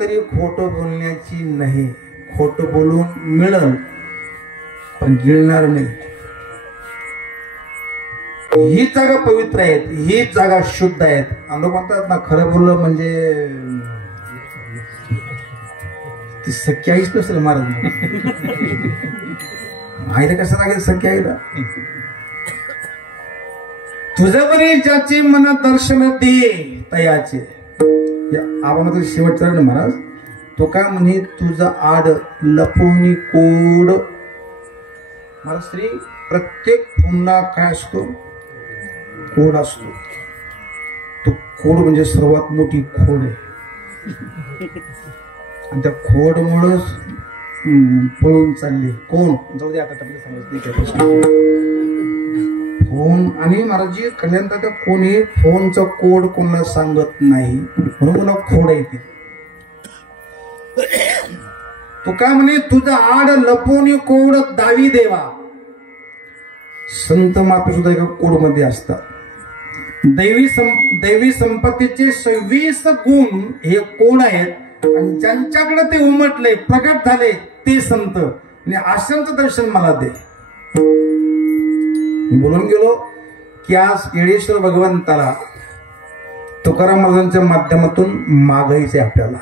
तरी खोटं बोलण्याची नाही. खोटं बोलून मिळल पण गिळणार नाही. ही जागा पवित्र आहेत, ही जागा शुद्ध आहेत. आम्ही म्हणतात ना खरं बोललं म्हणजे ती सख्य आईच नसेल महाराज. माहिती कसं लागेल सख्य आईला. तुझं बरे ज्याचे मन दर्शन दे तयाचे. आपण शेवटचा महाराज तो काय म्हणे तुझं आड लपवणी कोड. मला स्त्री प्रत्येक पुन्हा काय असतो कोड असतो. तो खोड म्हणजे सर्वात मोठी खोड आहे. आणि त्या खोडमुळेच पळून चालले कोण जाऊ दे. आता सांगायचं फोन आणि महाराजी कल्याण त्या कोणी फोनचं कोड कोणाला सांगत नाही म्हणून मला खोड येते. तो काय म्हणे तुझं आड लपवून कोड दावी देवा. संत मात्र सुद्धा एका कोड मध्ये असतात. दैवी संपत्तीचे 26 गुण हे कोड आहेत आणि ज्यांच्याकडे ते उमटले प्रकट झाले ते संत आणि आश्रमचं दर्शन मला दे. बोलून गेलो की आज येळेश्वर भगवंताला तुकाराम महाराजांच्या माध्यमातून मागायचे आपल्याला.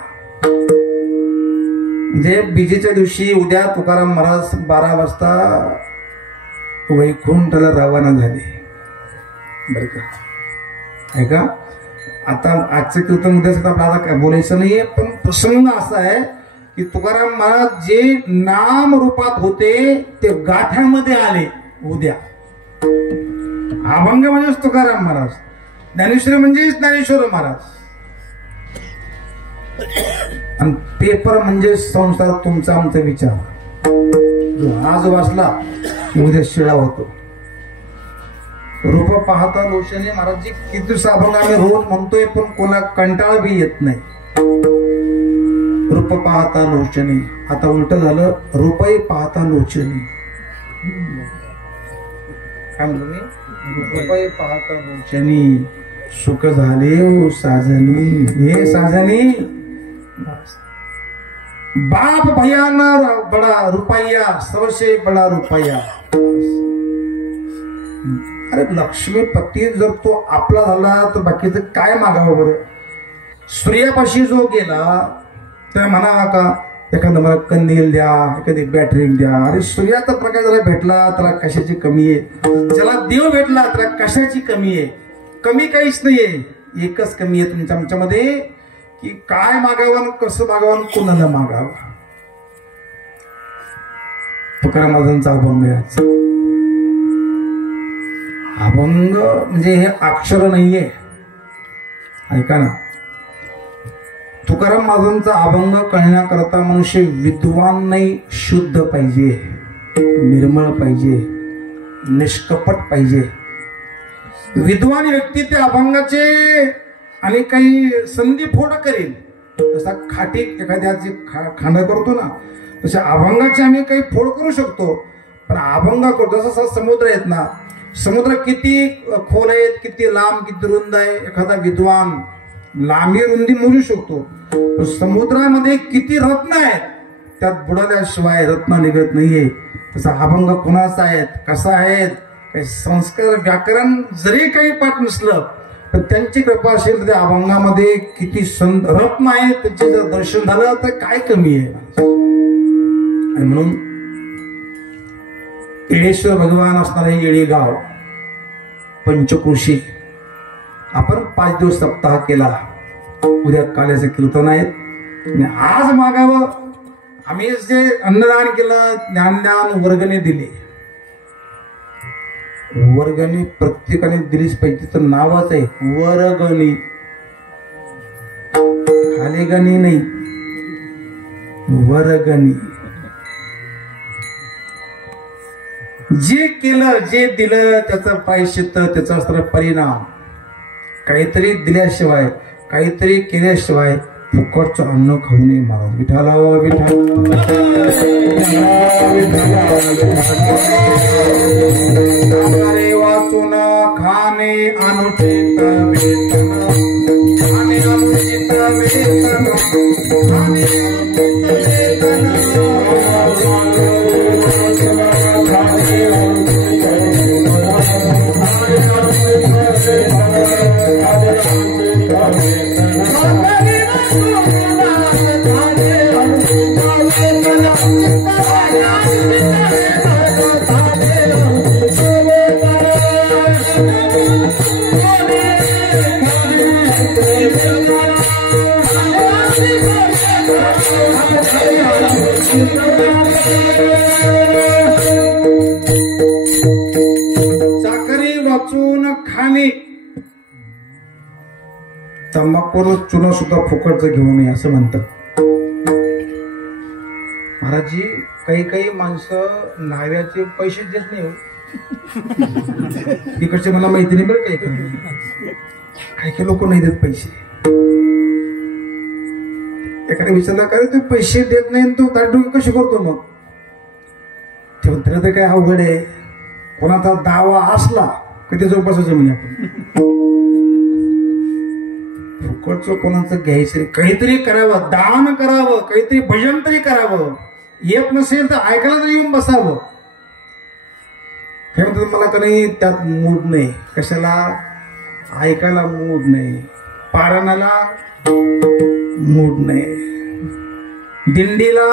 म्हणजे बीजेच्या दिवशी उद्या तुकाराम महाराज 12 वाजता वैकुंठाला रवाना झाले. बरं का ऐका आता आजचं कीर्तन उद्या आपल्याला काय बोलायचं नाहीये पण प्रसंग असा आहे की तुकाराम महाराज जे नाम रूपात होते ते गाठ्यामध्ये आले उद्या. अभंग म्हणजेच तुकाराम महाराज, ज्ञानेश्वरी म्हणजे ज्ञानेश्वर महाराज आणि पेपर म्हणजे संसार तुमचा आमचा विचार. आज वाचला उद्या शिळा होतो. रूप पाहता रोषणे महाराजजी किती अभंग आम्ही रोज म्हणतोय पण कोणा कंटाळा बी येत नाही. रूप पाहता लोचने आता उलट झालं रूपही पाहता लोचने. काय म्हणतो मी रूपही पाहता लोचने सुख झाले ओ साजनी. हे साजनी बाप भयाना बडा रुपया सबसे बडा रुपया. अरे लक्ष्मीपती जर तो आपला झाला तर बाकीचं काय मागावं बरं. सूर्यापाशी जो गेला तर म्हणावा का एखादं मला कंदील द्या एखादी बॅटरी द्या. अरे सूर्याचा प्रकाश जरा भेटला त्याला कशाची कमी आहे. ज्याला देव भेटला त्याला कशाची कमी आहे. कमी काहीच नाहीये. एकच कमी आहे तुमच्या आमच्यामध्ये की काय मागावं कसं मागावं कोणाला मागावं. तुकाराम महाराजांचा अभंग आहे. अभंग म्हणजे हे अक्षर नाहीये. ऐका ना तुकाराम महाराजांचा अभंग कळण्याकरता मनुष्य विद्वान नाही शुद्ध पाहिजे, निर्मळ पाहिजे, निष्कपट पाहिजे. विद्वान व्यक्ती त्या अभंगाचे आणि काही संधी फोड करेल. जसा खाटी एखाद्याचे खांड करतो ना तसे अभंगाचे आम्ही काही फोड करू शकतो. पण अभंग करतो जसा समुद्र आहेत ना समुद्र किती खोल आहेत किती लांब किती रुंद आहे. एखादा विद्वान लांबी रुंदी मोजू शकतो. समुद्रामध्ये किती रत्न आहेत त्यात बुडाल्याशिवाय रत्न निघत नाहीये. तसा अभंग कुणाचा आहेत कसा आहेत काही संस्कार व्याकरण जरी काही पाठ नसलं तर त्यांची कृपा असेल तर त्या अभंगामध्ये किती रत्न आहेत त्याचे जर दर्शन झालं तर काय कमी आहे. आणि म्हणून येळेश्वर भगवान असणारे येळेगाव पंचकृषी आपण 5 दिवस सप्ताह केला. उद्या काल्याचे कीर्तन आहेत. आज मागावं आम्ही जे अन्नदान केलं ज्ञानदान वर्गणी दिली. वर्गणी प्रत्येकाने दिलीच पाहिजे. तर नावच आहे वर्गणी खाली गणी नाही वर्गणी. जे केलं जे दिलं त्याचा प्रायश्चित्त त्याचा असणारा परिणाम. काहीतरी दिल्याशिवाय काहीतरी केल्याशिवाय फुकटचं अन्न खाऊ नये महाराज. विठाला विठाला वाचून खाणे अनुचित वेतन खाणे अनुचित वेतन चाकरी वाचून खाणे, तंबाखूवर चुना सुद्धा फुकटचं घेऊ नये असं म्हणतात महाराजजी. काही काही माणसं न्हाव्याचे पैसे देत नाही. इकडचे मला माहिती नाही बरं. काही काही लोक नाही देत पैसे. एखाद्या विचारला काय ते पैसे देत नाही तो दाटडुकी कशी करतो मग ठेवत तर काय अवघड आहे. कोणाचा दावा असला की त्याचं उपासाचं म्हणजे आपण फुकटचं कोणाचं घ्यायचं नाही. काहीतरी करावं, दान करावं, काहीतरी भजन तरी करावं. येत नसेल तर ऐकायला तरी येऊन बसावं. हे म्हणतात मला का नाही त्यात मूड नाही. कशाला? ऐकायला मूड नाही, पारायणाला मूड नाही, दिंडीला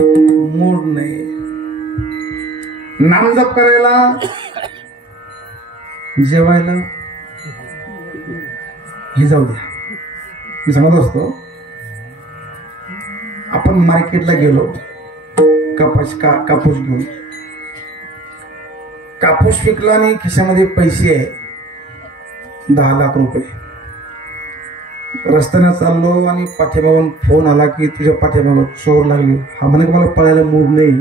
मूड नाही, नामजप करायला, जेवायला हे जाऊ द्या. मी सांगत असतो आपण मार्केटला गेलो कापूस घेऊन. कापूस विकला आणि खिशामध्ये पैसे आहे 10 लाख रुपये. रस्त्याने चाललो आणि पाठीमागून फोन आला की तुझ्या पाठीमागून चोर लागली. हा म्हणे की मला पळायला मूड नाही.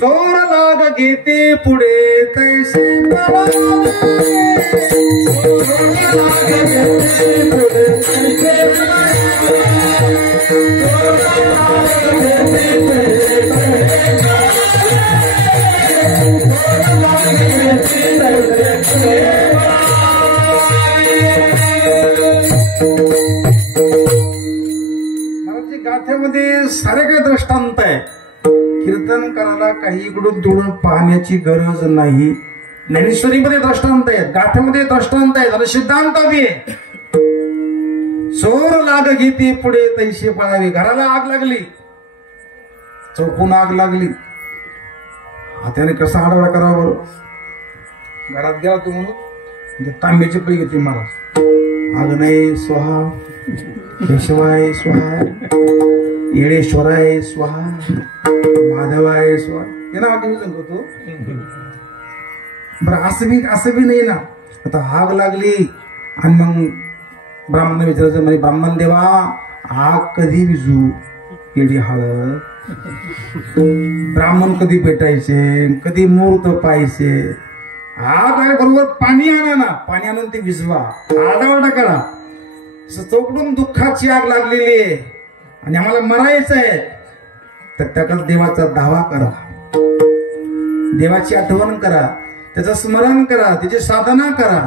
चोर लाग घेते पुढे तैसे महाराजची गाथेमध्ये सारे काही दृष्टांत आहे. कीर्तन करायला काही इकडून तिकडून पाहण्याची गरज नाही. ज्ञानेश्वरीमध्ये दृष्टांत आहेत, गाथेमध्ये दृष्टांत आहेत आणि सिद्धांत बी आहे. चोर लाग घेते पुढे तैसे पळावे. घराला आग लागली, चौकून आग लागली, हाताने कसा आडवडा करावा. घरात गेला तू म्हणून तांब्याची पळी घेते महाराज. आग नाही स्वाहा, केशवाय स्वाहा, येळेश्वराय स्वाहा, माधवाय स्वाहा. हे ना वाटतं सांगतो तू. बरं असं बी नाही ना. आता आग लागली आणि मग ब्राह्मण विचारायचं म्हणजे ब्राह्मण देवा आग कधी विजू? येडी हळद. ब्राह्मण कधी भेटायचे, कधी मुहूर्त पाहायचे. आग बरोबर पाणी आणा ना, पाणी आणून ते विजवा, आडावडा करा. चौकडून दुःखाची आग लागलेली आहे आणि आम्हाला मरायचं आहे तर त्याकडे देवाचा दावा करा, देवाची आठवण करा, त्याचं स्मरण करा, त्याची साधना करा,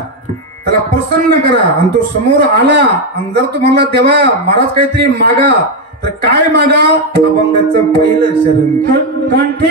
त्याला प्रसन्न करा. आणि तो समोर आला आणि जर तुम्हाला देवा महाराज काहीतरी मागा तर काय मागा? अभंगाचं पहिलं शरण कंठी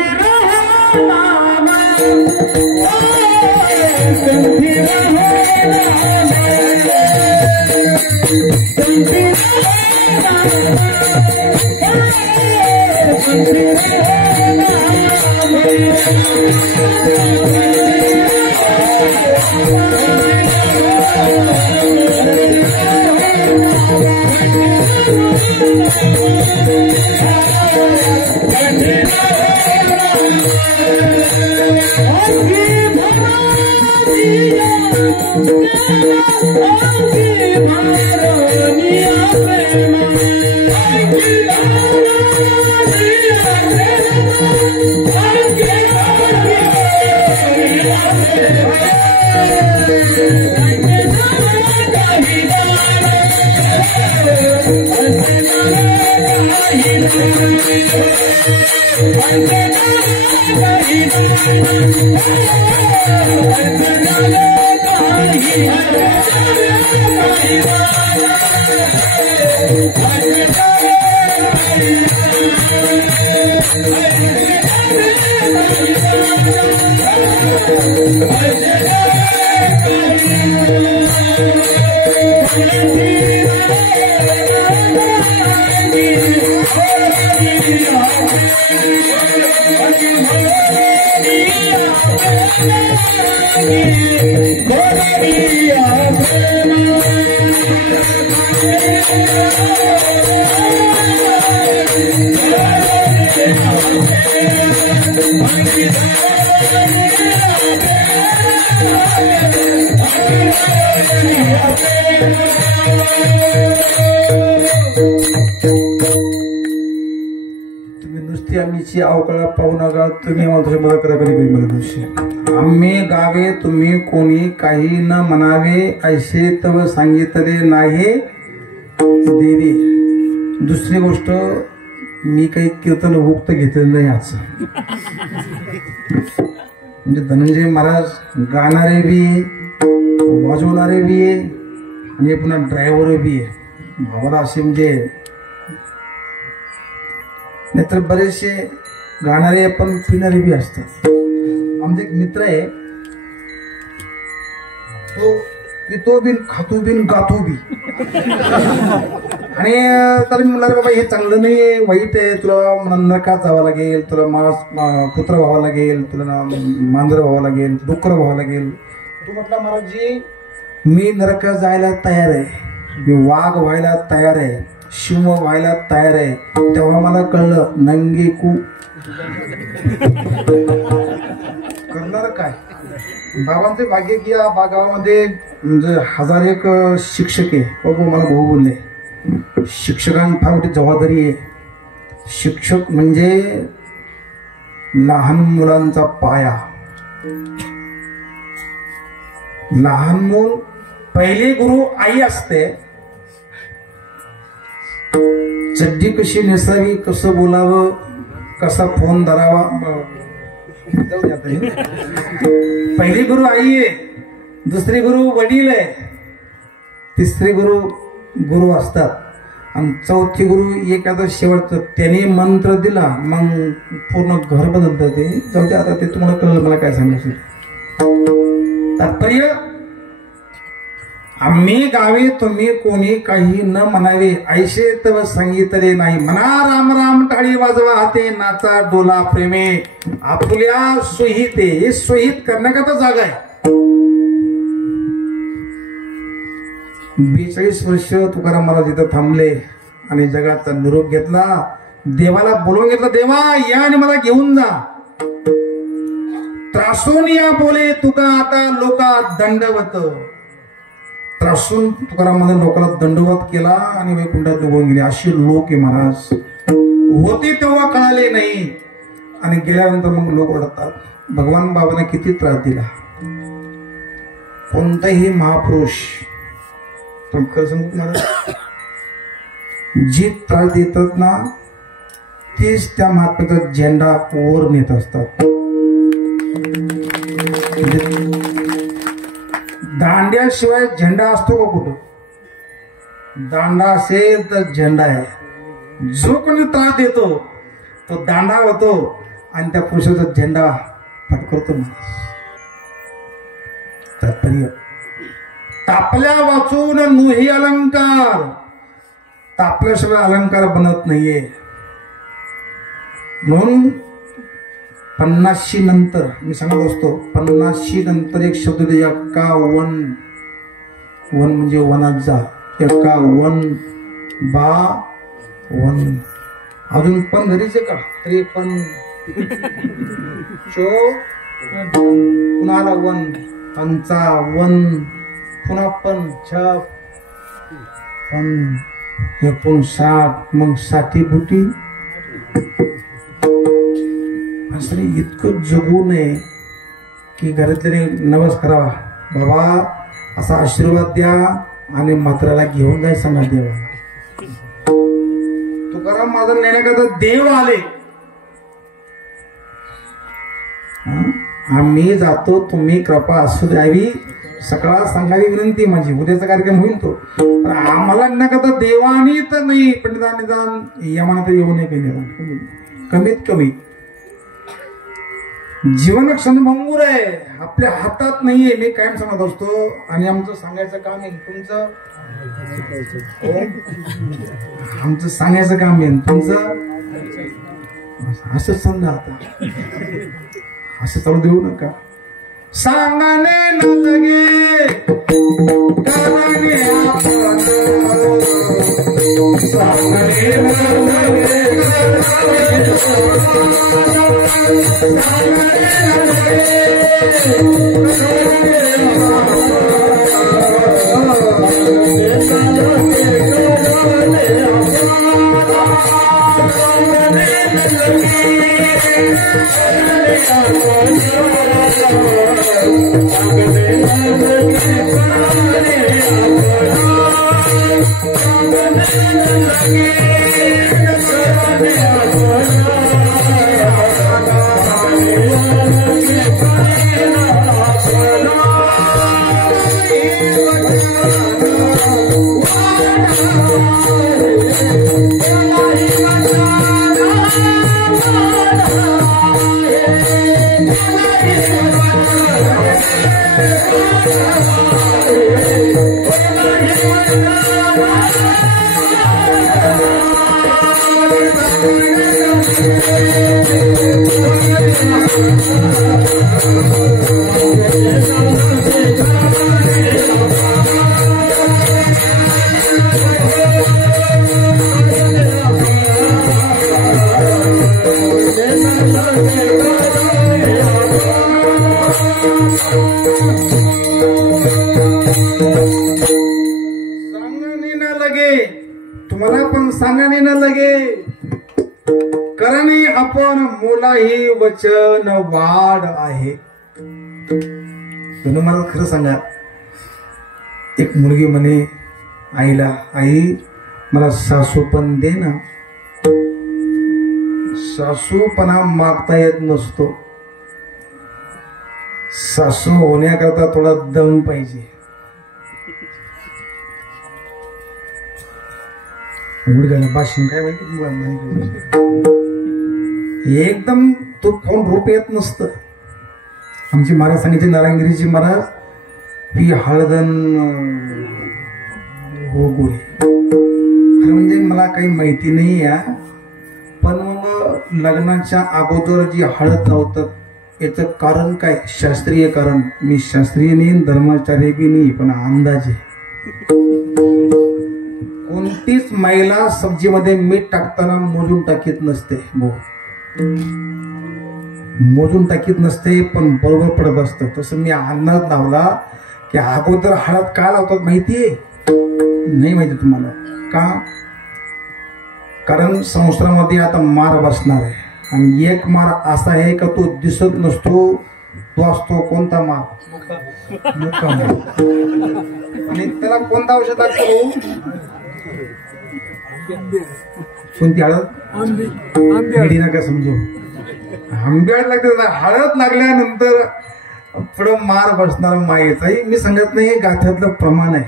Gloria तुम्ही नुसती आम्हीची अवकाळा पाहू नका, तुम्ही मला तुझ्या मदत करा, कधी मला दिवशी आम्ही गावे तुम्ही कोणी काही न म्हणावे, ऐसे तव सांगितले नाही देवी. दुसरी गोष्ट, मी काही कीर्तन उक्त घेतलेलं नाही आज. म्हणजे धनंजय महाराज गाणारे बी आहे, वाजवणारे बी आहे आणि पुन्हा ड्रायव्हर बी आहे. भावाला असे म्हणजे नाहीतर बरेचसे गाणारे पण पिणारे बी असतात. आमचा एक मित्र आहे, तो पितो बिन खातो बिन गातो बी. आणि तर मी म्हणाले बाबा हे चांगलं नाही, वाईट आहे, तुला नरकात जावं लागेल, तुला कुत्र व्हावं लागेल, तुला मांजर व्हावं लागेल, डुकर व्हावं लागेल. तू म्हटला महाराजजी मी नरकात जायला तयार आहे, मी वाघ व्हायला तयार आहे, शिव व्हायला तयार आहे. तेव्हा मला कळलं नंगे कू करणार काय. बाबांचे भाग्य की या गावामध्ये म्हणजे 1001 शिक्षक आहे. मला भाऊ बोलले शिक्षकांना फार मोठी जबाबदारी आहे. शिक्षक म्हणजे लहान मुलांचा पाया. लहान मूल पहिले गुरु आई असते. चड्डी कशी नेसावी, कसं बोलावं, कसा फोन धरावा, पहिली गुरु आई आहे, दुसरी गुरु वडील आहे, तिसरी गुरु असतात आणि चौथी गुरु एखादा शेवटचं त्याने मंत्र दिला मग पूर्ण घर बदलतं. ते जाऊ दे, आता ते तुम्हाला कळलं मला काय सांगायचं. तात्पर्य आम्ही गावी तुम्ही कोणी काही न म्हणावे, ऐसे तव सांगितले नाही. म्हणा राम राम टाळी वाजवा हाते, नाचा डोला प्रेमे आपल्या सोहिते. हे सोहित करण्याकरता जागा आहे. 42 वर्ष तुकाराम महाराज इथं थांबले आणि जगाचा निरोप घेतला. देवाला बोलवून घेतलं, देवा या आणि मला घेऊन जा. त्रासून या बोले तुका आता लोका दंडवत. त्रासून तुकाराम महाराज लोकांना दंडवत केला आणि वैकुंठात निघून गेले. अशी लोक आहे महाराज. होते तेव्हा कळाले नाही आणि गेल्यानंतर मग लोक रडतात. भगवान बाबांना किती त्रास दिला. कोणताही महापुरुष पण खरं सांगू महाराज, जी त्रास देतात ना तेच त्या महात्म्याचा झेंडा वर नेत असतात. दांड्याशिवाय झेंडा असतो का कुठं? दांडा असेल तर झेंडा आहे. जो कोणी त्रास देतो तो दांडा होतो आणि त्या पुरुषाचा झेंडा फटकवतो. तात्पर्य तापल्या वाचून नुही अलंकार. तापल्याशिवाय अलंकार बनत नाहीये. म्हणून 50शी नंतर मी सांगत असतो, 50शी नंतर एक शब्द दे, 51. वन म्हणजे वनात जा. 51 52. अजून पण घरीच आहे का? 53 पुन्हा 1 55 पुन्हा 56 59 मग 60 बुटी. असं इतकं जगू नये की घरातले नवस करावा, बाबा असा आशीर्वाद द्या आणि मात्राला घेऊन जाय सांगा देवा. तुकाराम माझा नेण्याकरता देव आले. आम्ही जातो, तुम्ही कृपा असू द्यावी. सकाळ सांगावी विनंती माझी. उद्याचा कार्यक्रम होईल तो. पण आम्हाला नेण्याकरता देवानी तर नाही, पण निदान यमाना तर येऊ नये काही निदान. कमीत कमी जीवन क्षणभंगूर आहे, आपल्या हातात नाहीये. मी कायम सांगत असतो आणि आमचं सांगायचं काम आहे तुमचं. आमचं सांगायचं काम आहे तुमचं. असंच समजा. आता असं चालू देऊ नका. सांगाने न लगे कराने आपण, सांगाने न लगे सांगाने न लगे सांगाने न लगे, तुम्हाला पण सांगाने न लगे, करणी आपण मुलाही वचन वाढ आहे. तुम्ही मला खरं सांगा, एक मुलगी म्हणे आईला, आई मला सासू पण दे ना. सासूपणा मागता येत नसतो, सासू होण्याकरता थोडा दम पाहिजे. भाषण काय माहिती, एकदम तो कोण रूप येत नसतं. आमची महाराज सांगितले, नारायणगिरीची महाराज, ही हळदन हो गोळी. खरं म्हणजे मला काही माहिती नाही या, पण मग लग्नाच्या अगोदर जी हळद लावतात याचं कारण काय, शास्त्रीय कारण. मी शास्त्रीय नाही, धर्माचार्य बी नाही, पण अंदाजे. कोणतीच महिला सब्जीमध्ये मीठ टाकताना मोजून टाकीत नसते, मोजून टाकीत नसते, पण बरोबर पडत असतं. तसं मी अंदाज लावला की अगोदर हळद का लावतात माहितीये? नाही माहिती तुम्हाला का? कारण संसारामध्ये आता मार बसणार आहे, आणि एक मार असा आहे का तो दिसत नसतो, तो असतो कोणता मार? मुक्का मार. आणि त्याला कोणता औषध लागतो? कोणती हळद? आंबी नका समजू, आंब्याला लागते. हळद लागल्यानंतर पुढं मार बसणार मायेचा. मी सांगत नाही, गाथ्यातलं प्रमाण आहे.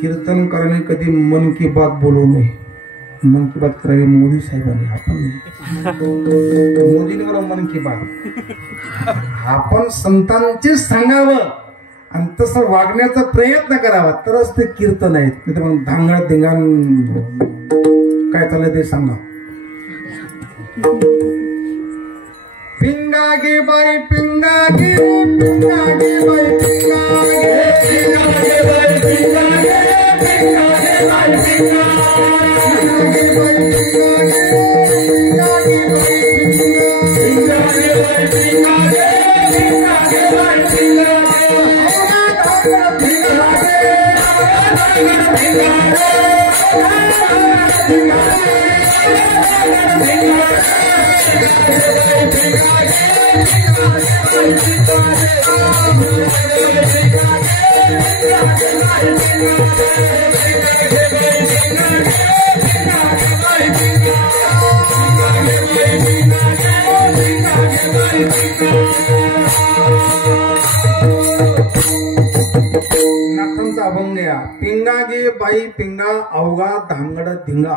कीर्तन करणे कधी मन की बात बोलू नये. मन की बात करावी मोदी साहेबांनी, आपण मोदीने मला मन की बात. आपण संतांचे सांगावं आणि तसं वागण्याचा प्रयत्न करावा, तरच ते कीर्तन आहेत. नाही तर मग धांगड धिंगाण काय चाललंय ते सांगा. पिंगा गे बाई पिंगा गे, पिंगा गे बाई पिंगा गे, पिंगा गे बाई पिंगा गे, पिंगा गे बाई पिंगा गे, पिंगा गे बाई पिंगा गे, पिंगा गे बाई पिंगा नाथांचा अभंग या. पिंगा गे बाई पिंगा, अवघा धांगड धिंगा.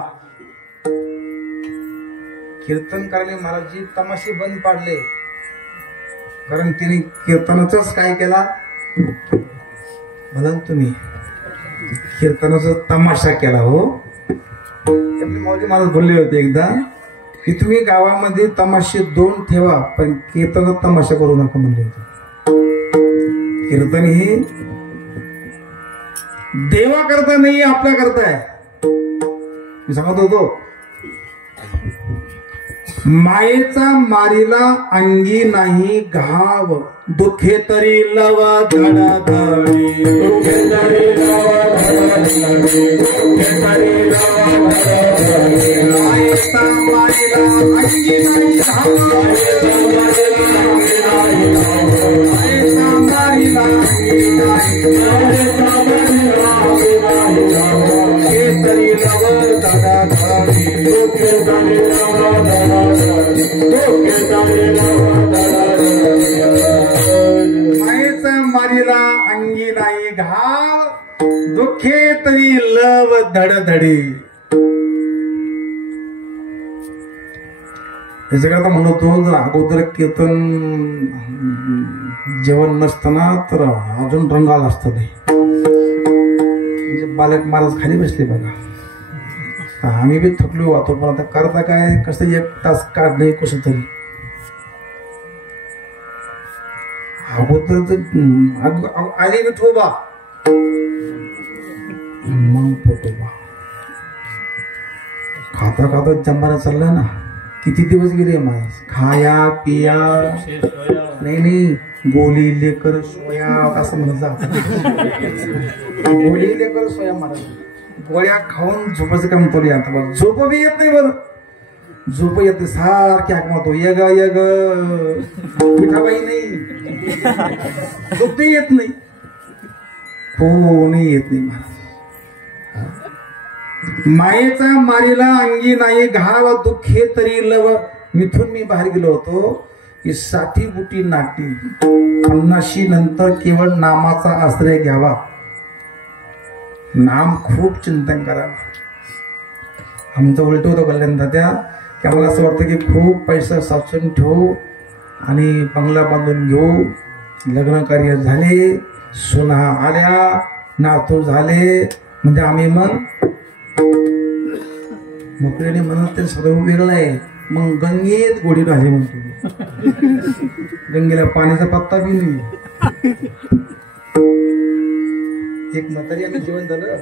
कीर्तन करायला महाराजजी तमाशे बंद पाडले, कारण तिने कीर्तनाचाच काय केला म्हणून तुम्ही कीर्तनाचा तमाशा केला. हो, माऊली महाराज बोलले होते एकदा की तुम्ही गावामध्ये तमाशे 2 ठेवा, पण कीर्तनात तमाशा करू नका म्हणले होते. कीर्तन ही देवा करता नाही, आपल्या करताय. मी सांगत होतो, मायेचा मारीला अंगी नाही घाव, दुखे तरी लवा धडा धडी, दुखे तरी लवा धडी, दुखे तरी लवा धडी. मायेचा मारीला अंगी नाही घाव, मायेचा मारीला अंगी नाही घाव, दुखे तरी लव धडधडी. याच्याकरता म्हणतो जर अगोदर कीर्तन जेवण नसताना तर अजून रंगाला असत नाही. म्हणजे बालक महाराज खाली बसले बघा. आम्ही बी थकलो वाहतो, पण आता करता काय, कसं 1 तास काढणे कसं तरी. अगोदर आधी विठोबा मग पोटोबा. खाता खाता जंबारा चालला ना. किती दिवस गेले महाराज, खाया पिया नाही गोली लेकर सोया असं म्हणत. गोली लेकर सोया महाराज. गोळ्या खाऊन झोपायचं काम तरी आता बघ. झोप बी येत नाही बरं, झोप येते सारखी हाक मारतो, ये ग पिठाबाई नाही. झोप येत नाही, कोणी येत नाही महाराज. मायेचा मारीला अंगी नाही घाव, दुःखे तरी लव. मिथून मी बाहेर गेलो होतो की 60 बुटी नाटी, 50 नंतर केवळ नामाचा आश्रय घ्यावा. नाम खूप चिंतन करावं. आमचं उलट होतं कल्याण दात्या की आम्हाला असं वाटतं की खूप पैसा साचून ठेवू आणि बंगला बांधून घेऊ. लग्न कार्य झाले, सुना आल्या, नातू झाले, म्हणजे आम्ही मग मोकळ्याने म्हणत ते सगळं वेगळं आहे. मग गंगेत गोडी राहिली म्हणतो. गंगेला पाण्याचा पत्ता बी नाही. एक म्हातारी आम्ही जेवण झालं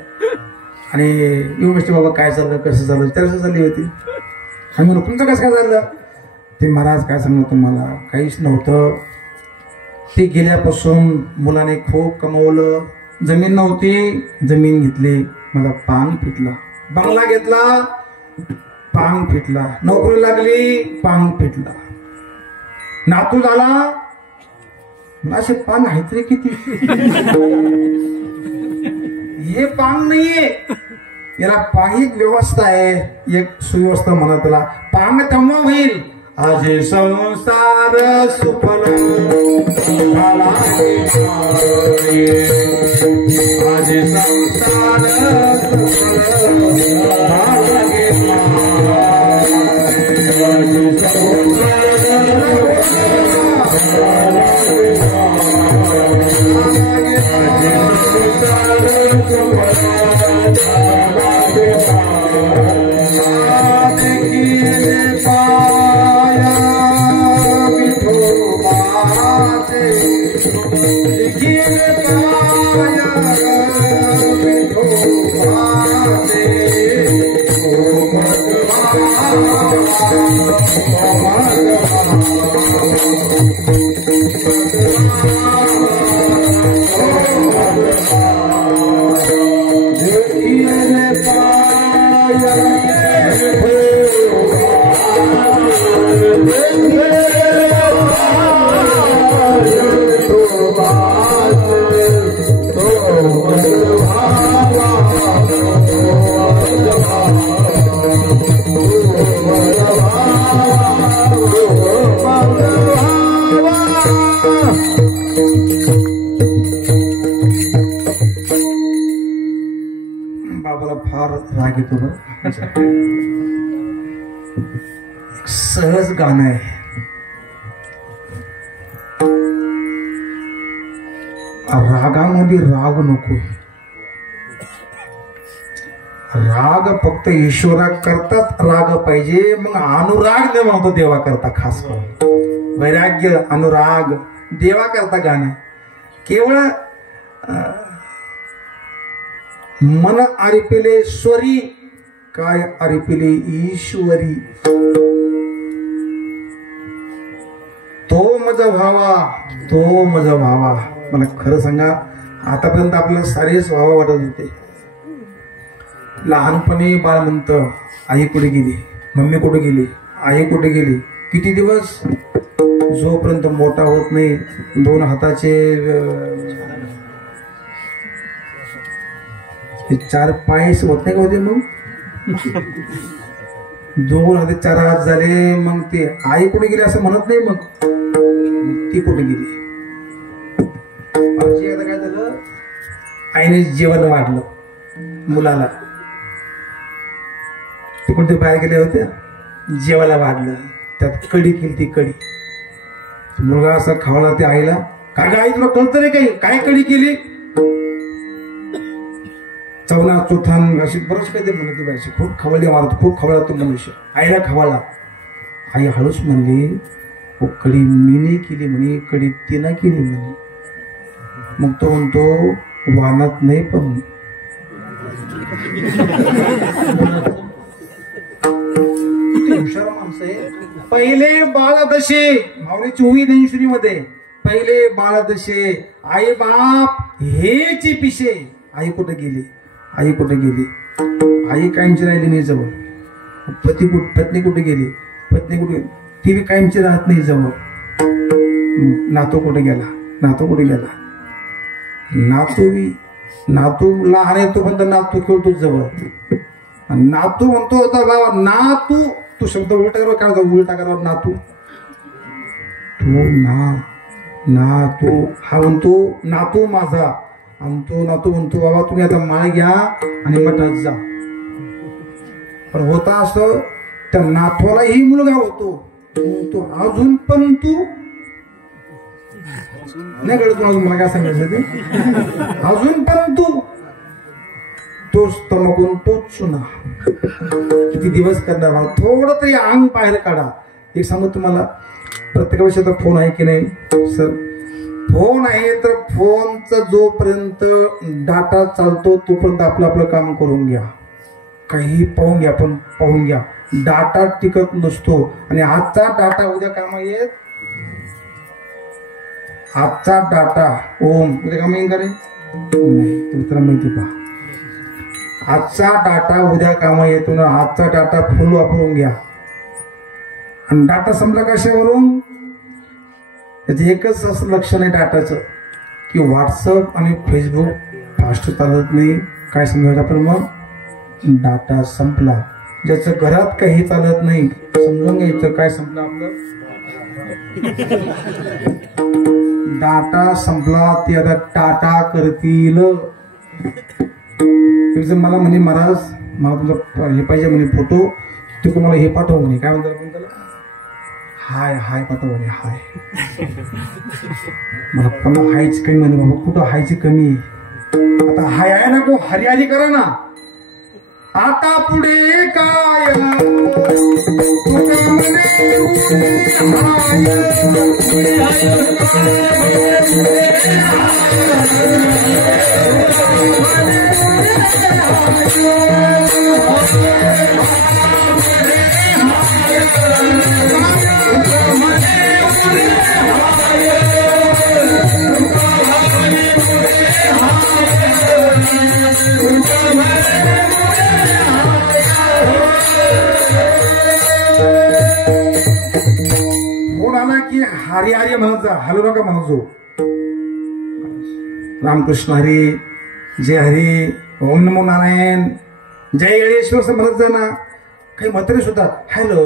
आणि येऊ म्हणजे बाबा काय चाललं, कसं चाललं, त्याला चालली होती. आम्ही म्हणून तुमचं कसं काय झालं. ते महाराज काय सांगू तुम्हाला, काहीच नव्हतं. ते गेल्यापासून मुलाने खूप कमवलं. जमीन नव्हती, जमीन घेतली, मला पांग फिटला. बंगला घेतला, पांग फिटला. नोकरी लागली, पांग फिटला. नातू झाला, असे पांग आहेत रे किती. हे पांग नाहीये, याला पांगिक व्यवस्था आहे, एक सुव्यवस्था म्हणा त्याला. पांग तेव्हा होईल आज संसार सुफल झाला, आज संसार सहज गाणं आहे. रागामध्ये राग नकोय. राग फक्त ईश्वरा करताच राग पाहिजे. मग अनुराग न म्हणतो देवा करता. खास करून वैराग्य, अनुराग देवा करता गाणं. केवळ मन आरिपिले स्वरी, काय आरिपिले ईश्वरी. तो मज व्हावा, तो मज व्हावा. मला खरं सांगा, आतापर्यंत आपल्याला सारेच व्हावं वाटत होते. लहानपणी बाळ म्हणतं आई कुठे गेली, मम्मी कुठे गेली, आई कुठे गेली. किती दिवस, जोपर्यंत मोठा होत नाही. 2 हाताचे 4 पाय होत नाही का होते. मग 2 ते 4 हात झाले. मग ते आई कुठे गेली असं म्हणत नाही. मग ती कुठे गेली? आता काय झालं, आईने जेवण वाढलं मुलाला. ते कोणते बाहेर गेल्या होत्या, जेवायला वाढलं. त्यात कढी केली. ती कढी मुलगा असा खावला त्या आईला. काय आई तुला कळतं रे काही, काय कढी केली? चवना चोथान अशी बरंच काही ते म्हणते बायची. खूप खवळली मला, खूप खवळला तो मनुष्य. आईला खवळला. आई हळूच म्हणली, हो कढी मी नाही केली म्हणे, कढी तिनं केली म्हणे. मग तो म्हणतो वानात नाही पण हुशार माणसं आहे. पहिले बाळादशे माऊलीची उभी देशुरी मध्ये पहिले बाळादशे आई बाप हेची पिशे. आई कुठे गेली? आई कुठे गेली? आई कायमची राहिली नाही जवळ. पत्नी कुठे गेली? पत्नी कुठे? ती बी कायमची राहत नाही जवळ. नातू कुठे गेला? नातू कुठे गेला? नातू लहान आहे तो पण नातू खेळतो जवळ. नातू म्हणतो होता बाबा नातू, तू शब्द उलटा कर, काय उलटा करावा नातू. तू नातू हा म्हणतो नातू माझा. आणि तो नातू म्हणतो बाबा तुम्ही आता माळ घ्या आणि मठात जा. पण होता असं त्या नातवालाही मुलगा होतो. तो अजून पण तू नाही कळत मला काय सांगायचं ते. अजून पण तोच तमकून तोच चुना. किती दिवस करणार? थोडं तरी अंग बाहेर काढा. एक सांगू तुम्हाला, प्रत्येक वर्षाचा फोन आहे की नाही सर? फोन आहे तर फोनचा जोपर्यंत डाटा चालतो तोपर्यंत आपलं काम करून घ्या. काही पाहून घ्या, पण पाहून घ्या. डाटा टिकत नसतो. आणि आजचा डाटा उद्या कामा येत. आजचा डाटा ओम उद्या कामा येईल का रे? मित्रांनो माहिती पहा, आजचा डाटा उद्या कामा येतो ना. आजचा डाटा फुल वापरून घ्या. आणि डाटा संपला कशावरून? त्याचं एकच असं लक्षण आहे डाटाचं की व्हॉट्सअप आणि फेसबुक फास्ट चालत नाही. काय समजायचं आपण मग? डाटा संपला. ज्याचं घरात काही चालत नाही समजून घ्यायचं काय संपलं आपलं? डाटा संपला. ते आता टाटा करतील. मला म्हणे महाराज मला तुझं हे पाहिजे म्हणे फोटो, ते तुम्हाला हे पाठव म्हणे. काय म्हणतात त्याला? हाय पाठव म्हणे. हाय मला पुन्हा हायची कमी म्हणे. बाबा कुठं हायची कमी आहे? आता हाय आहे ना, हरियाली करा ना. आता पुढे काय हरी हरी म्हणत जा, हलू नका म्हणत जो. रामकृष्ण हरी, जय हरी, ओम नमो नारायण, जय येळेश्वर असं म्हणत जा ना. काही म्हातारे सुद्धा हॅलो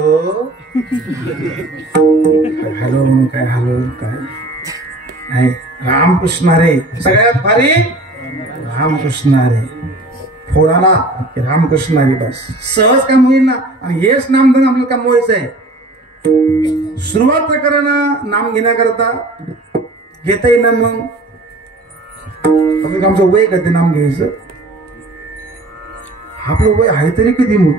हॅलो म्हणून काय हॅलो काय नाही. रामकृष्ण हरी सगळ्यात भारी रामकृष्ण हरी. फोडाला रामकृष्ण हरी बस सहज काम होईल ना. आणि हेच नामधन आपल्याला काम व्हायचं आहे. सुरुवात करा ना नाम घेण्याकरता. घेता येईल ना. मग आमचं वय का ते नाम घ्यायचं? आपलं वय आहे तरी किती? मग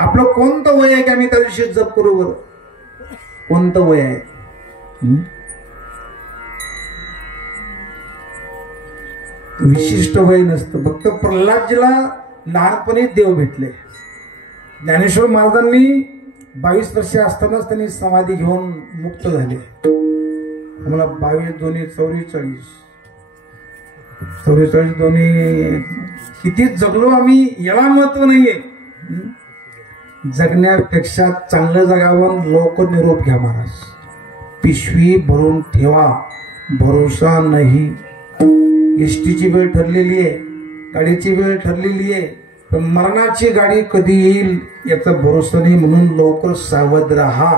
आपलं कोणतं वय आहे की आम्ही त्या दिवशी जप करू? बरं कोणतं वय आहे? विशिष्ट वय नसतं. फक्त प्रल्हादजीला लहानपणी देव भेटले. ज्ञानेश्वर महाराजांनी 22 वर्षे असतानाच त्यांनी समाधी घेऊन मुक्त झाले. मला 22 दोन्ही 44 दोन्ही किती जगलो आम्ही याला महत्व नाहीये. जगण्यापेक्षा चांगलं जगावं. लोक निरोप घ्या महाराज. पिशवी भरून ठेवा, भरोसा नाही. एसटीची वेळ ठरलेली आहे, गाडीची वेळ ठरलेली आहे, पण मरणाची गाडी कधी येईल याचा भरोसा नाही, म्हणून लवकर सावध राहा.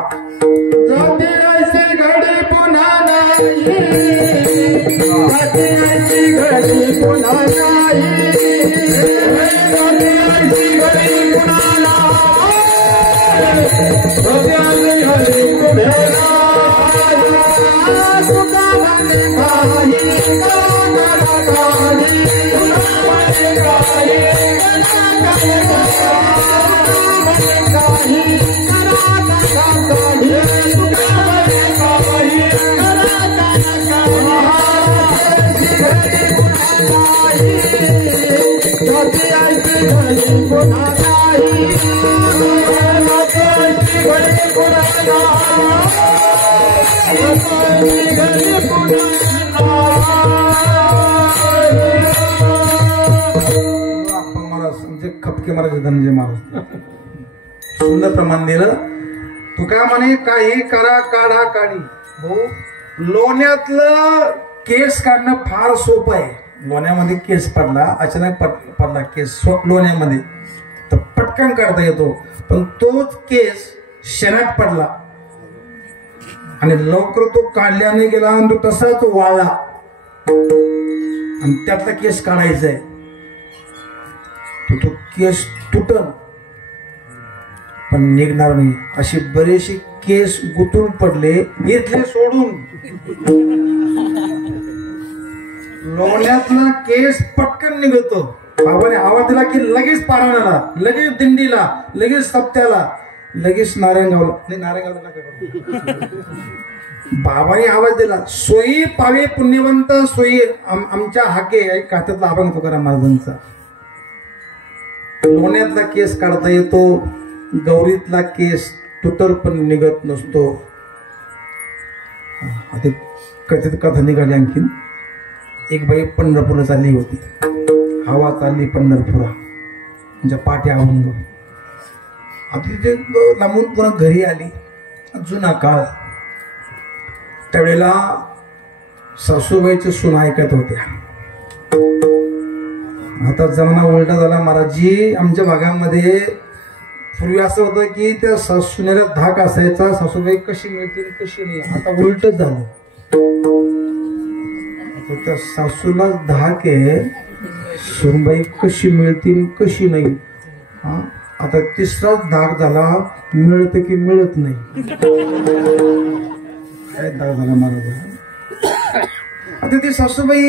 जाते ऐसी घडी पुन्हा नाही, जाते ऐसी घडी पुन्हा नाही, जाते ऐसी घडी पुन्हा नाही, जाते ऐसी घडी पुन्हा नाही. तुका म्हणे काही करा काही, तुका म्हणे काही खपके महाराज धनंजय महाराज सुंदर प्रमाण दिलं. तुका म्हणे काही करा काढा काढी. भाऊ, लोण्यातलं केस काढणं फार सोपं आहे. लोण्यामध्ये केस पडला, अचानक पडला केस लोण्यामध्ये, तर पटकन काढता येतो. पण तोच केस शेणात पडला आणि लवकर तो काढल्याने गेला आणि तो तसाच वाळला आणि त्यातला केस काढायचा आहे, तो केस तुटल पण निघणार नाही. असे बरेचसे केस गुतून पडले, इथले सोडून. लोण्यातला केस पटकन निघतो. बाबाने आवाज दिला की लगेच पारायणाला, लगेच दिंडीला, लगेच सप्त्याला, लगेच नारायणगावला. नाही, नारायणगावला बाबाने आवाज दिला. सोयी पावे पुण्यवंत सोयी आमच्या हाके खात्यातला अभंग तुकाराम महाराजांचा. लोण्यातला केस काढता येतो, गौरीतला केस तुटर पण निघत नसतो. कथित कथा निघाली आणखीन. एक बाई पंढरपूरला चालली होती. हवा चालली पंढरपुरा, म्हणजे पाठी अभंग. आता तिथे लांबून पुन्हा घरी आली. जुना काळ, त्यावेळेला सासूबाईच्या सुना ऐकत होत्या. आता जमाना उलटा झाला महाराजजी. आमच्या भागामध्ये पूर्वी असं होतं की त्या सुनेला धाक असायचा, सासूबाई कशी मिळतील कशी नाही. आता उलटच झालं. त्या सासूला धाक आहे, सुनबाई कशी मिळतील कशी नाही. आता तिसराच धाक झाला, मिळत की मिळत नाही. काय धाक झाला महाराज. आता ती सासूबाई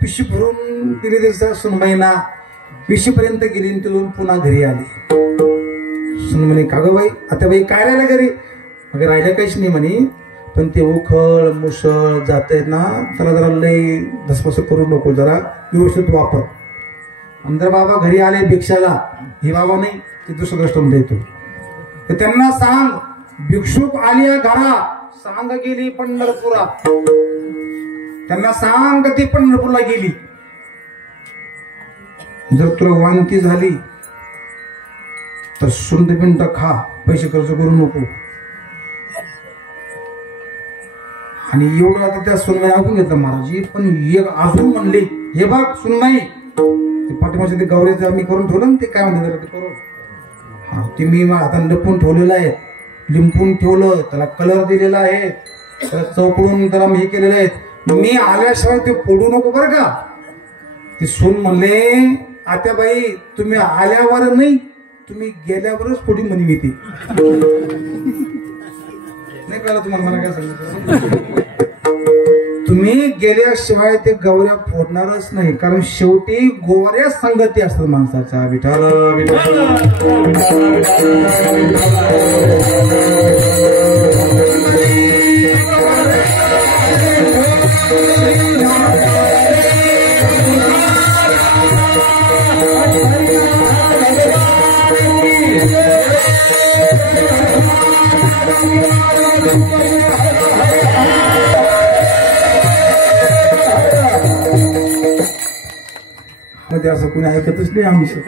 पिशी भरून दिली दिवसा सुनबाईना. पिशीपर्यंत गेली, तिथून पुन्हा घरी आली. सुन म्हणे, का गं बाई, आता बाई काय राहिलं घरी? मग राहिलं काहीच नाही म्हणे, पण ते उखळ मुसळ जाते ना, त्याला जरा लई धसपस करू नको, जरा व्यवस्थित वापर. जर बाबा घरी आले भिक्षाला, हे बाबा नाही, ते दुसरं कष्टम देतो. तर त्यांना सांग, भिक्षुक आली घरा, सांग गेली पंढरपुरा. त्यांना सांग ती पंढरपूरला गेली. जर तुला वांती झाली तर सुंद पिंट खा, पैसे खर्च करू नको. आणि एवढं आता त्या सुनबाई ऐकून घेतलं महाराजी. पण एक अजून म्हणले, हे बघ सुनबाई, ते पाठीमागचे ते गौरीचं आम्ही करून ठेवलं ना, ते काय म्हणते ते करून, हा ते मी आता लपून ठेवलेलं आहे, लिंपून ठेवलं, त्याला कलर दिलेला आहे, त्याला चौकडून त्याला हे केलेलं आहे. मी आल्याशिवाय ते फोडू नको बरं का. ते सून म्हणले, आत्याबाई तुम्ही आल्यावर नाही, तुम्ही गेल्यावरच फोडी म्हणी मी ती. नाही कळलं तुम्हाला मला काय सांगितलं? तुम्ही गेल्याशिवाय ते गौऱ्या फोडणारच नाही, कारण शेवटी गोवाऱ्या संगती असतात माणसाच्या. विठाला असं कोणी ऐकतच नाही आमचं.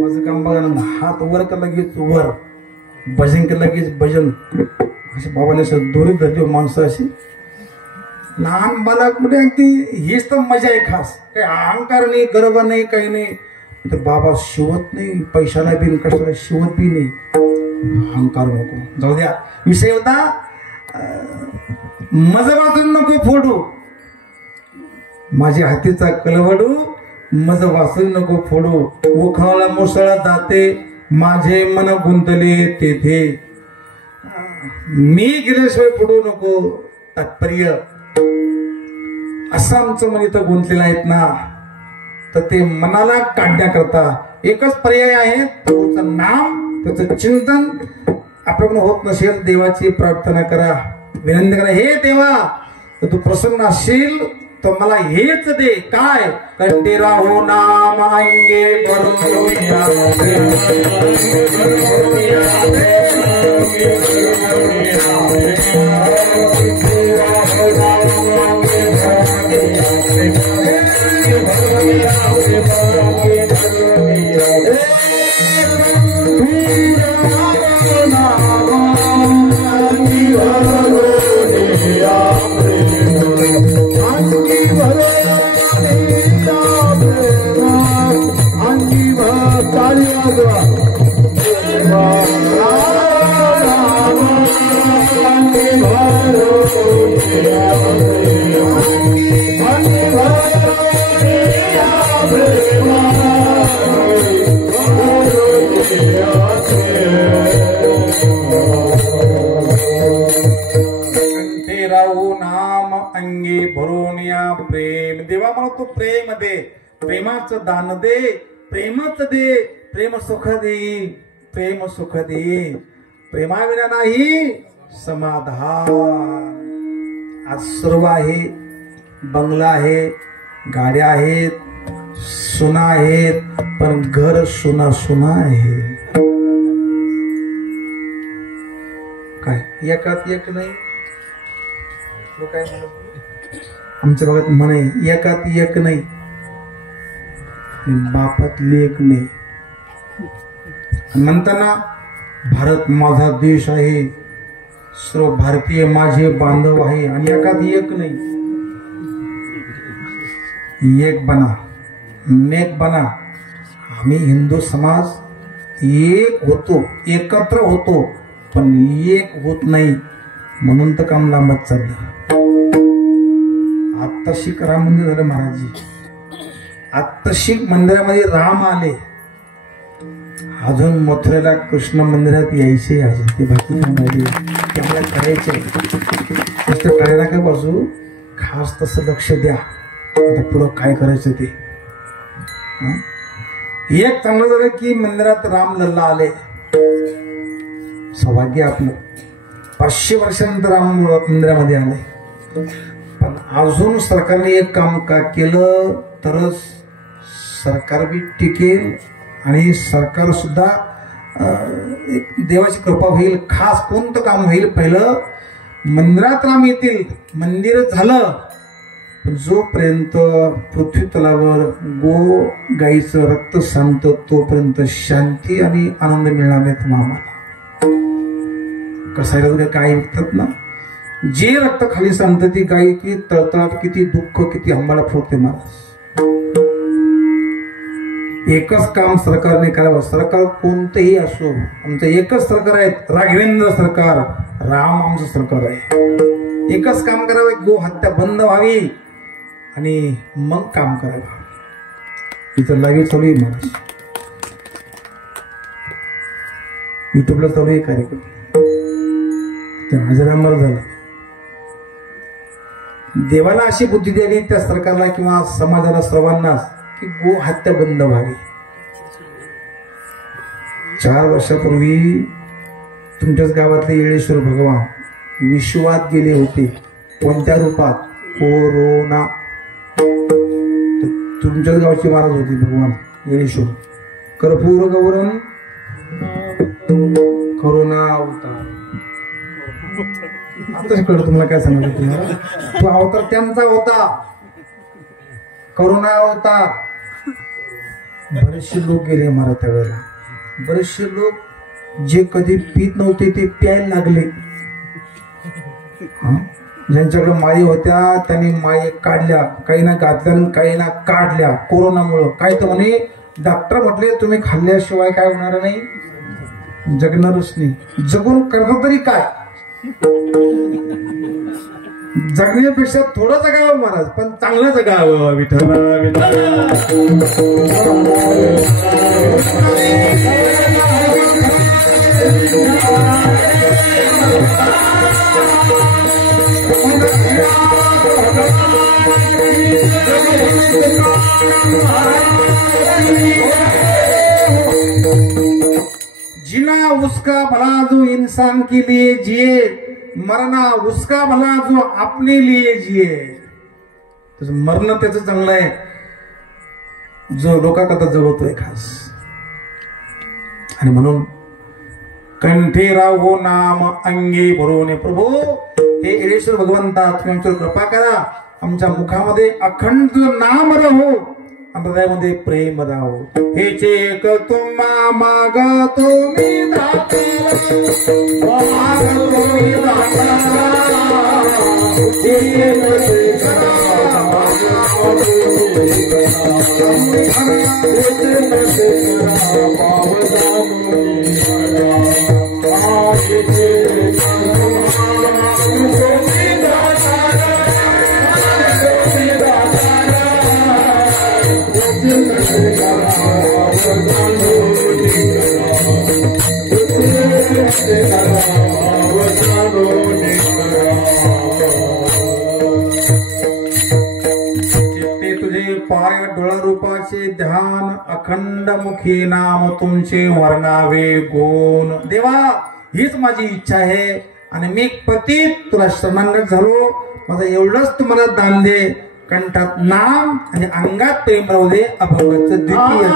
माझं काम बघा ना, हात वर का लगेच वर, भजन केलं लगेच भजन. असे बाबाने असं दोरीत धरली माणसं अशी. लहान बालक म्हणजे अगदी हीच तर मजा आहे खास. काही अहंकार नाही, गर्व नाही, काही नाही. तर बाबा शिवत नाही, पैशाला बी कशाला शिवत बी नाही. अहंकार नको. जाऊ द्या. विषय होता मज वाचून नको फोडू, माझ्या हातीचा कलवडू मज वाचून नको फोडू. उखाळा मुसळा जाते माझे मन गुंतले तेथे, मी गेल्याशिवाय फोडू नको. तात्पर्य असं आमचं मन इथं गुंतलेलं आहेत ना, तर ते मनाला काढण्याकरता एकच पर्याय आहे, त्याचं नाम, त्याचं चिंतन. आपल्याकडून होत नसेल देवाची प्रार्थना करा, विनंती करा. हे देवा, तर तू प्रसन्न असशील तर मला हेच दे. काय? कंठी राहो नाम अंगे भरूया, प्रेम. देवा मला तू प्रेम दे, प्रेमाचं दान दे, प्रेमच दे, प्रेम सुख दे, प्रेम सुख दे. प्रेमाविना नाही समाधान. आज सर्व आहे, बंगला आहे, गाड्या आहेत, सुना आहेत, पण घर सुना सुना आहे. काय एकात एक नाही. काय म्हणत आमच्या भागात म्हणे, एकात एक नाही, बापात लेक नाही. म्हणताना भारत माझा देश आहे, सर्व भारतीय माझे बांधव आहे, आणि एकात एक नाही. एक बना, नेक बना. आम्ही हिंदू समाज एक होतो, एकत्र होतो, पण एक होत नाही, म्हणून तर काम लांबत चाललं. आत्ताशी राम मंदिर झालं महाराजजी, आत्ताशी मंदिरामध्ये राम आले, अजून मथुरेला कृष्ण मंदिरात यायचे, अजून ते भक्ती थांबायली, त्यामुळे करायचे. नुसतं करायला काय बाजू, खास तसं लक्ष द्या. आता पुढं काय करायचं ते. एक चांगलं झालं की मंदिरात राम लल्ला आले, सौभाग्य आपलं. 500 वर्षानंतर राम मंदिरामध्ये आले. पण अजून सरकारने एक काम का केलं तरच सरकार बी टिकेल, आणि सरकार सुद्धा एक देवाची कृपा होईल. खास कोणतं काम होईल, पहिलं मंदिरात राम येतील, मंदिर झालं, पण जोपर्यंत पृथ्वी तलावर गो गाईचं रक्त सांगतं तोपर्यंत शांती आणि आनंद मिळणार नाही तुम्हाला. कसायला काय विकतात ना, जे रक्त खाली सांगतं ती गाई किती तळतळाट, किती दुःख, किती हंबाला फोडते महाराज. एकच काम सरकारने करावं. सरकार कोणतंही असो, आमचं एकच सरकार आहे, राघवेंद्र सरकार, राम आमचं सरकार आहे. एकच काम करावं, गो हत्या बंद व्हावी, आणि मग काम करावं. इथं लाईव्ह चालू आहे महाराज, युट्यूबला चालू आहे कार्यक्रम. अजरामर झाला. देवाला अशी बुद्धी द्यावी त्या सरकारला किंवा समाजाला, सर्वांनाच, की गो हत्या बंद व्हावी. 4 वर्षापूर्वी तुमच्याच गावातले येळेश्वर भगवान विश्वात गेले होते. कोणत्या रूपात? कोरोना. तुमच्याच गावची महाराज होती भगवान येळेश्वर. कर्पूर गौरम कोरोना अवतार. आता कळलं तुम्हाला काय सांगायचं तुम्हाला. तो अवतार त्यांचा होता, करोना अवतार. बरेचसे लोक गेले महाराज त्यावेळेला. बरेचसे लोक जे कधी पीत नव्हते ते प्यायला लागले. ज्यांच्याकडे माई होत्या त्यांनी माई काढल्या, काही ना घातल्या, काही ना काढल्या कोरोनामुळं. काय तर म्हणे डॉक्टर म्हटले तुम्ही खाल्ल्याशिवाय काय होणार नाही, जगणारच नाही. जगून करता तरी काय, जगण्यापेक्षा थोडं जगावं महाराज, पण चांगलं जगावं. विठ्ठल जीना उसका भला जो इंसान के लिए जिए, मरना उसका भला जो अपने लिए जिए. मरण त्याचं चांगलं आहे जो लोकांकरता जगतोय खास. आणि म्हणून कंठे राहो नाम अंगे भरोने. प्रभू हे ईश्वर भगवंता तुम्ही आमच्यावर कृपा करा, आमच्या मुखामध्ये अखंड नाम राहो, हृदयामध्ये प्रेम राहो. हे चेक तुम्हा मागतो मी दाते, मागतो मी पाय डोळा रूपाचे ध्यान, अखंड मुखी नाम तुमचे वर्णावे गुण. देवा हीच माझी इच्छा आहे आणि मी पतीत तुला शरणागत झालो. माझं एवढंच तुम्हाला दान दे, कंठात नाम आणि अंगात प्रेम राहू दे. अभंगाचं द्वितीय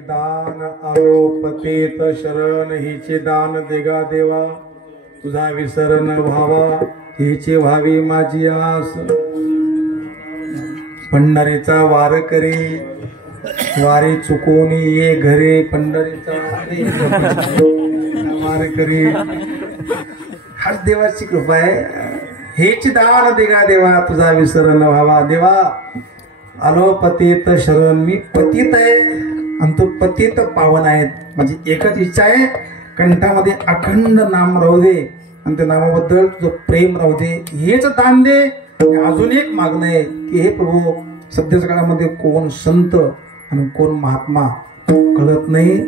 दान आलो पतीत शरण हिचे दान देगा देवा तुझा विसर न व्हावा हिचे व्हावी माझी आस पंढरीचा वार करी वारी चुकून ये घरी पंढरीचा वार करी हाच देवाची कृपा आहे हेच दान देगा देवा तुझा विसर न व्हावा देवा आलो पतित शरण मी पतित आहे आणि तो पतित पावन आहेत माझी एकच इच्छा आहे कंठामध्ये अखंड नाम राहू दे आणि त्या नामाबद्दल तुझं प्रेम राहू दे हेच दान दे अजून एक मागणं आहे की हे प्रभू सध्याच्या काळामध्ये कोण संत आणि कोण महात्मा कळत नाही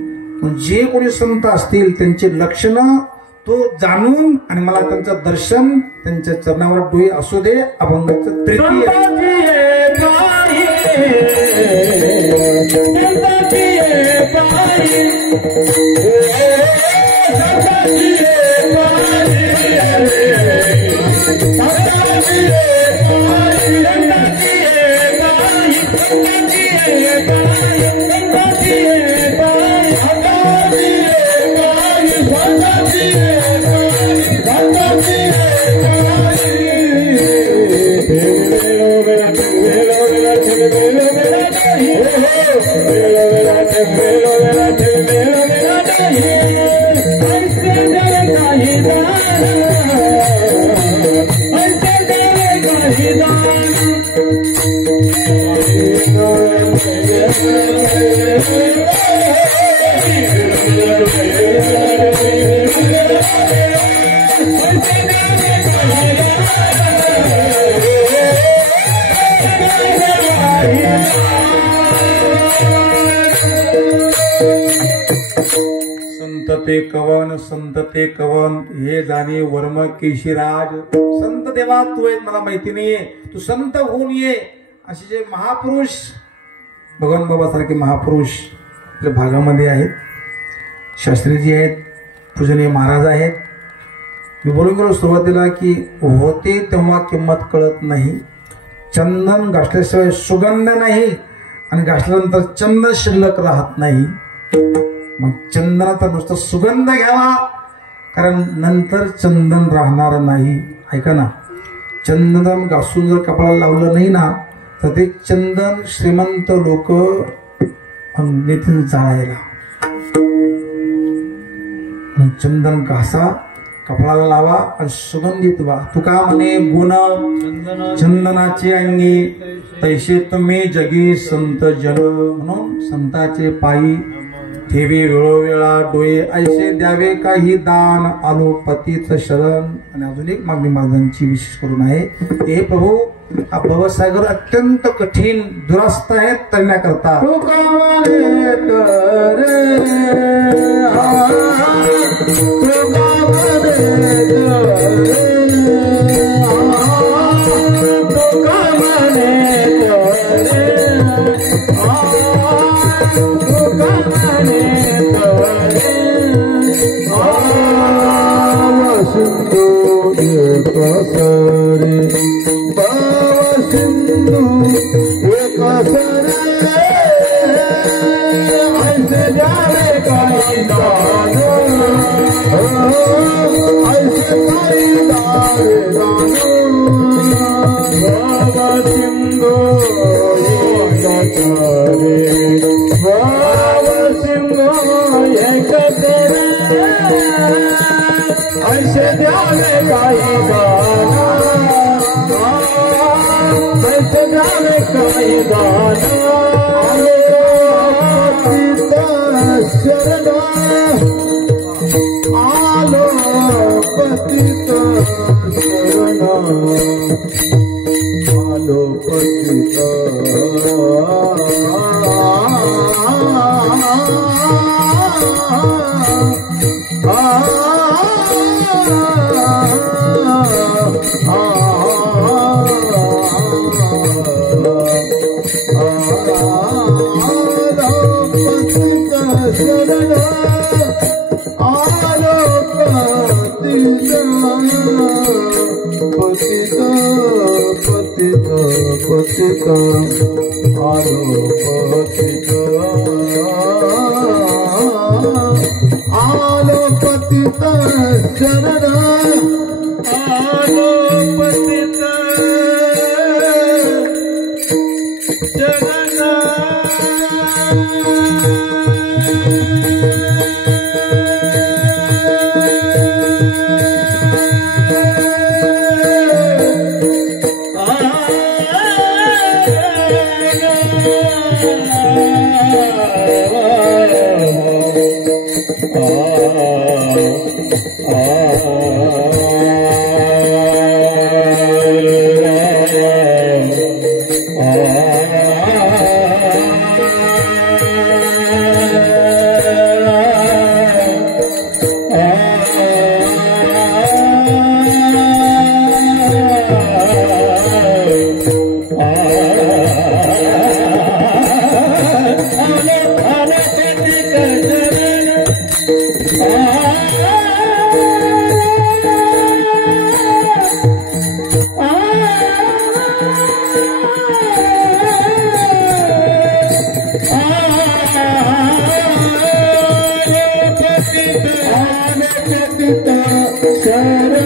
जे कोणी संत असतील त्यांचे लक्षणं तो जाणून आणि मला त्यांचं दर्शन त्यांच्या चरणावर डोळे असू दे अभंगाचं तृतीय संत ते कवन हे जाणे वर्म केशीराज संत देवा तू आहे मला माहिती नाहीये तू संत होऊन ये असे जे महापुरुष भगवान बाबा सारखे महापुरुष आपल्या भागामध्ये आहेत शास्त्रीजी आहेत पूजनीय महाराज आहेत मी बोलून गेलो सुरुवातीला की होते तेव्हा किंमत कळत नाही चंदन घासल्याशिवाय सुगंध नाही आणि घासल्यानंतर चंदन शिल्लक राहत नाही मग चंदनाचा नुसता सुगंध घ्यावा कारण नंतर चंदन राहणार नाही ऐका ना चंदन घासून जर कपाळाला लावलं नाही ना तर ते चंदन श्रीमंत लोक नेतील जाळायला चंदन घासा कपाळाला लावा आणि सुगंधित व्हा तुका म्हणे गुण चंदनाचे अंगी तैसे तुम्ही जगी संत जन म्हणून संताचे पायी ठेवी वेळोवेळा डोळे ऐसे द्यावे काही दान आलो पतीच शरण आणि अजून एक मागणी महाराजांची विशेष करून आहे हे प्रभू हा भवसागर अत्यंत कठीण दुरास्त आहे तरण्याकरता पतित आलो पतित पतित शरण आलो पतित शरण शरण